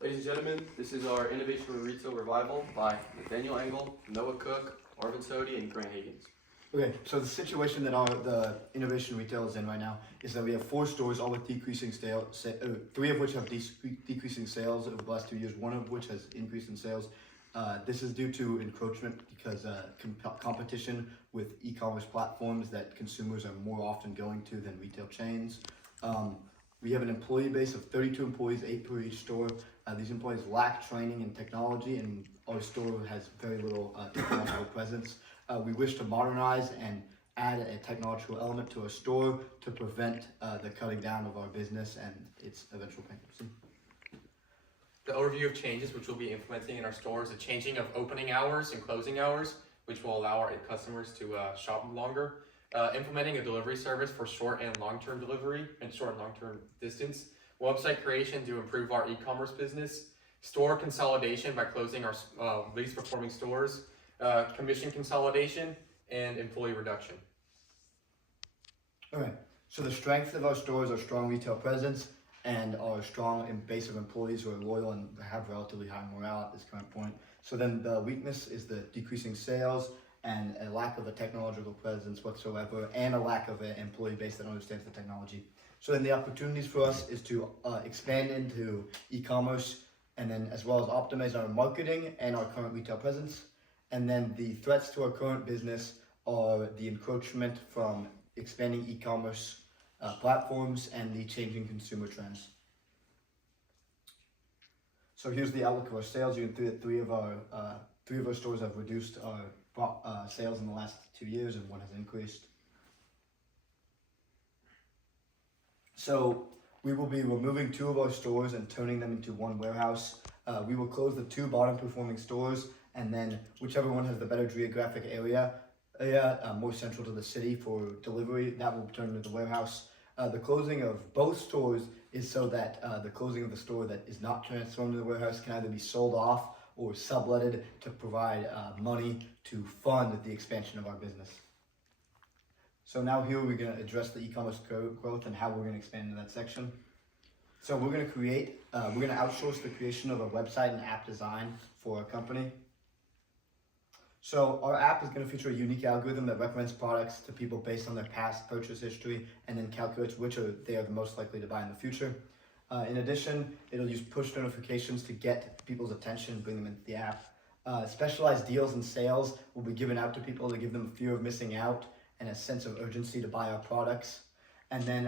Ladies and gentlemen, this is our Innovation in Retail Revival by Nathaniel Engel, Noah Cook, Arvin Sodi, and Grant Higgins. Okay, so the situation that the innovation retail is in right now is that we have 4 stores, all with decreasing sales, 3 of which have decreasing sales over the last 2 years, 1 of which has increased in sales. This is due to encroachment because competition with e-commerce platforms that consumers are more often going to than retail chains. We have an employee base of 32 employees, 8 per each store. These employees lack training in technology, and our store has very little technological presence. We wish to modernize and add a technological element to our store to prevent the cutting down of our business and its eventual bankruptcy. The overview of changes which we'll be implementing in our stores: the changing of opening hours and closing hours, which will allow our customers to shop longer. Implementing a delivery service for short and long-term delivery and short and long-term distance. Website creation to improve our e-commerce business. Store consolidation by closing our least performing stores. Commission consolidation, and employee reduction. All right, so the strength of our stores are strong retail presence and our strong base of employees who are loyal and have relatively high morale at this current point. So then the weakness is the decreasing sales and a lack of a technological presence whatsoever, and a lack of an employee base that understands the technology. So then the opportunities for us is to expand into e-commerce, and then as well as optimize our marketing and our current retail presence. And then the threats to our current business are the encroachment from expanding e-commerce platforms and the changing consumer trends. So here's the outlook of our sales. You can see that three of our stores have reduced our sales in the last 2 years, and 1 has increased. So we will be removing 2 of our stores and turning them into 1 warehouse. We will close the 2 bottom performing stores, and then whichever one has the better geographic area more central to the city for delivery, that will turn into the warehouse. The closing of both stores is so that the closing of the store that is not transformed to the warehouse can either be sold off or subletted to provide money to fund the expansion of our business. So now here we're going to address the e-commerce growth and how we're going to expand into that section. So we're going to outsource the creation of a website and app design for our company. So our app is going to feature a unique algorithm that recommends products to people based on their past purchase history, and then calculates which they are the most likely to buy in the future. In addition, it'll use push notifications to get people's attention and bring them into the app. Specialized deals and sales will be given out to people to give them a fear of missing out and a sense of urgency to buy our products. And then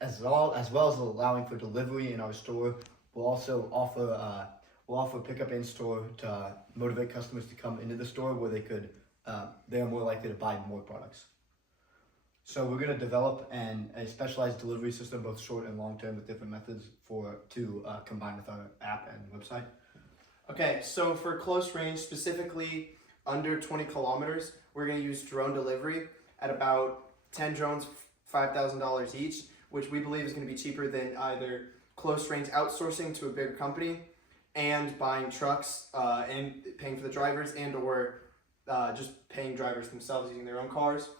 as well as allowing for delivery in our store, we'll also offer pickup in store to motivate customers to come into the store where they are more likely to buy more products. So we're going to develop a specialized delivery system, both short and long term, with different methods to combine with our app and website. Okay, so for close range, specifically under 20 kilometers, we're going to use drone delivery at about 10 drones, $5,000 each, which we believe is going to be cheaper than either close range outsourcing to a bigger company and buying trucks and paying for the drivers, and or just paying drivers themselves using their own cars.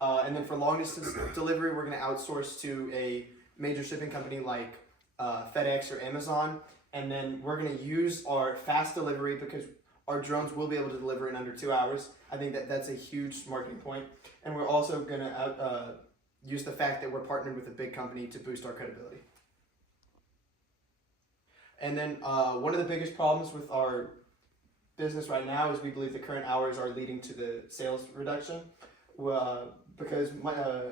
And then for long distance delivery, we're going to outsource to a major shipping company like FedEx or Amazon. And then we're going to use our fast delivery because our drones will be able to deliver in under 2 hours. I think that's a huge marketing point. And we're also going to use the fact that we're partnered with a big company to boost our credibility. And then one of the biggest problems with our business right now is we believe the current hours are leading to the sales reduction. Because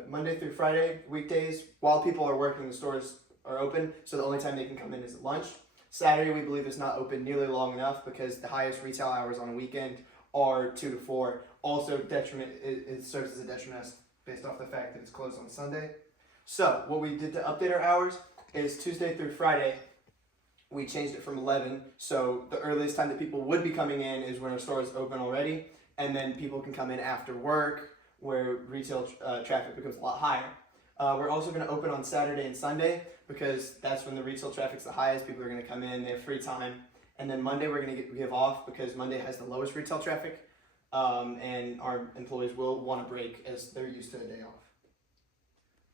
Monday through Friday, weekdays, while people are working, the stores are open, so the only time they can come in is at lunch. Saturday, we believe, is not open nearly long enough because the highest retail hours on a weekend are 2 to 4. Also, it serves as a detriment based off the fact that it's closed on Sunday. So what we did to update our hours is Tuesday through Friday, we changed it from 11. So the earliest time that people would be coming in is when our store is open already, and then people can come in after work, where retail traffic becomes a lot higher. We're also going to open on Saturday and Sunday because that's when the retail traffic's the highest. People are going to come in, they have free time. And then Monday we're going to give off because Monday has the lowest retail traffic, and our employees will want a break as they're used to a day off.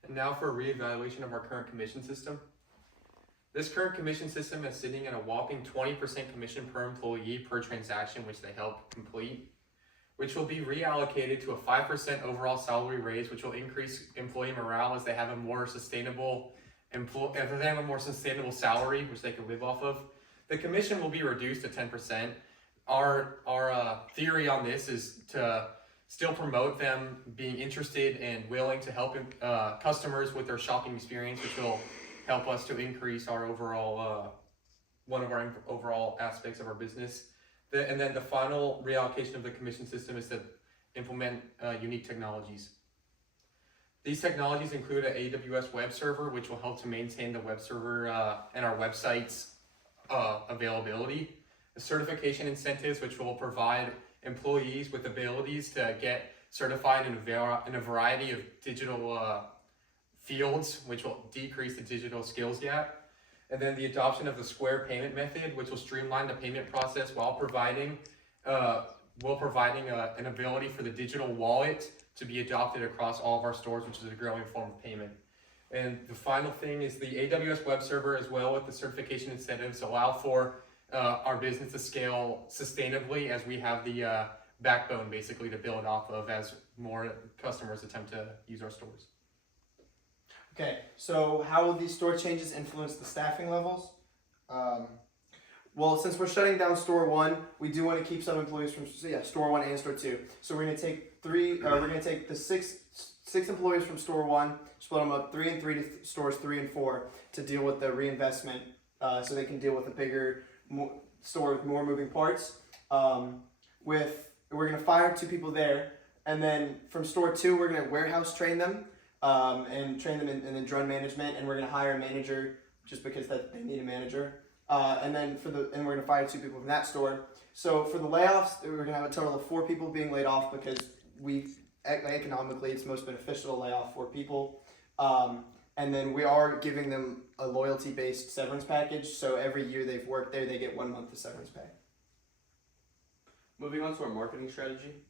And now for a reevaluation of our current commission system. This current commission system is sitting at a whopping 20% commission per employee per transaction, which they help complete, which will be reallocated to a 5% overall salary raise, which will increase employee morale as they have a more sustainable salary, which they can live off of. The commission will be reduced to 10%. Our theory on this is to still promote them being interested and willing to help customers with their shopping experience, which will help us to increase our overall, one of our overall aspects of our business. And then the final reallocation of the commission system is to implement unique technologies. These technologies include an AWS web server, which will help to maintain the web server and our website's availability. The certification incentives, which will provide employees with abilities to get certified in a variety of digital fields, which will decrease the digital skills gap. And then the adoption of the Square payment method, which will streamline the payment process while providing an ability for the digital wallet to be adopted across all of our stores, which is a growing form of payment. And the final thing is the AWS web server, as well with the certification incentives, allow for our business to scale sustainably as we have the backbone basically to build off of as more customers attempt to use our stores. Okay, so how will these store changes influence the staffing levels? Well, since we're shutting down store 1, we do want to keep some employees from store 1 and store 2. So we're going to take the six employees from store 1, split them up 3 and 3 to stores 3 and 4 to deal with the reinvestment, so they can deal with a bigger store with more moving parts. We're going to fire 2 people there, and then from store 2 we're going to warehouse train them. And train them in drone management, and we're going to hire a manager just because they need a manager. And we're going to fire 2 people from that store. So for the layoffs, we're going to have a total of 4 people being laid off because economically it's most beneficial to lay off 4 people. And then we are giving them a loyalty-based severance package. So every year they've worked there, they get 1 month of severance pay. Moving on to our marketing strategy.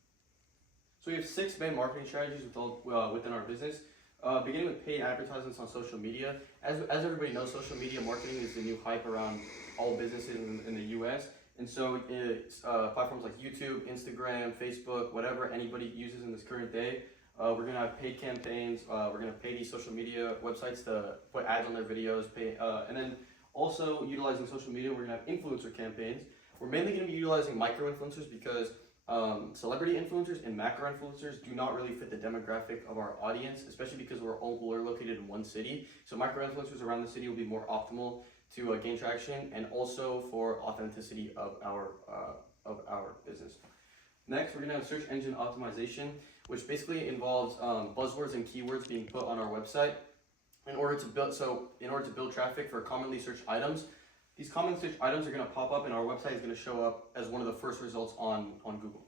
So we have 6 main marketing strategies within our business. Beginning with paid advertisements on social media. As everybody knows, social media marketing is the new hype around all businesses in the US. And so it's platforms like YouTube, Instagram, Facebook, whatever anybody uses in this current day. We're going to have paid campaigns. We're going to pay these social media websites to put ads on their videos. And then also utilizing social media, we're going to have influencer campaigns. We're mainly going to be utilizing micro-influencers because celebrity influencers and macro influencers do not really fit the demographic of our audience, especially because we're located in one city. So micro influencers around the city will be more optimal to gain traction and also for authenticity of our business. Next, we're going to have search engine optimization, which basically involves buzzwords and keywords being put on our website in order to build traffic for commonly searched items. These common search items are going to pop up, and our website is going to show up as one of the first results on Google.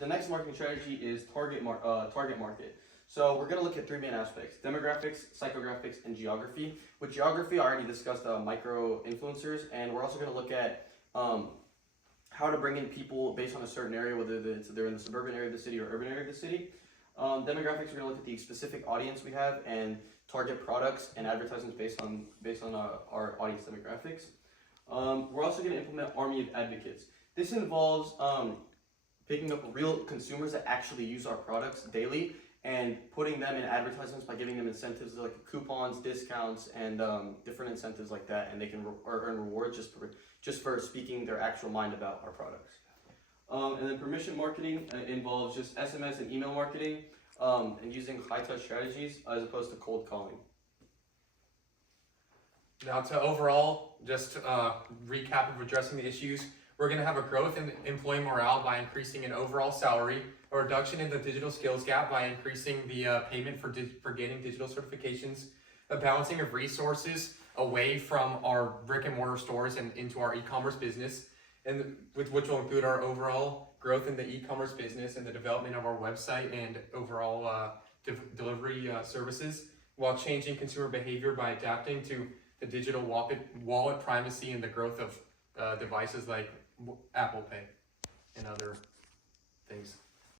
The next marketing strategy is target market. So we're going to look at 3 main aspects: demographics, psychographics, and geography. With geography, I already discussed micro influencers, and we're also going to look at how to bring in people based on a certain area, whether they're in the suburban area of the city or urban area of the city. Demographics, we're going to look at the specific audience we have and target products and advertisements based on our audience demographics. We're also going to implement Army of Advocates. This involves picking up real consumers that actually use our products daily and putting them in advertisements by giving them incentives like coupons, discounts, and different incentives like that, and they can earn rewards just for speaking their actual mind about our products. And then permission marketing involves just SMS and email marketing and using high-touch strategies as opposed to cold calling. Now to overall, just recap of addressing the issues, we're going to have a growth in employee morale by increasing an overall salary, a reduction in the digital skills gap by increasing the payment for gaining digital certifications, a balancing of resources away from our brick and mortar stores and into our e-commerce business, and which will include our overall growth in the e-commerce business and the development of our website and overall delivery services, while changing consumer behavior by adapting to the digital wallet primacy and the growth of devices like Apple Pay and other things.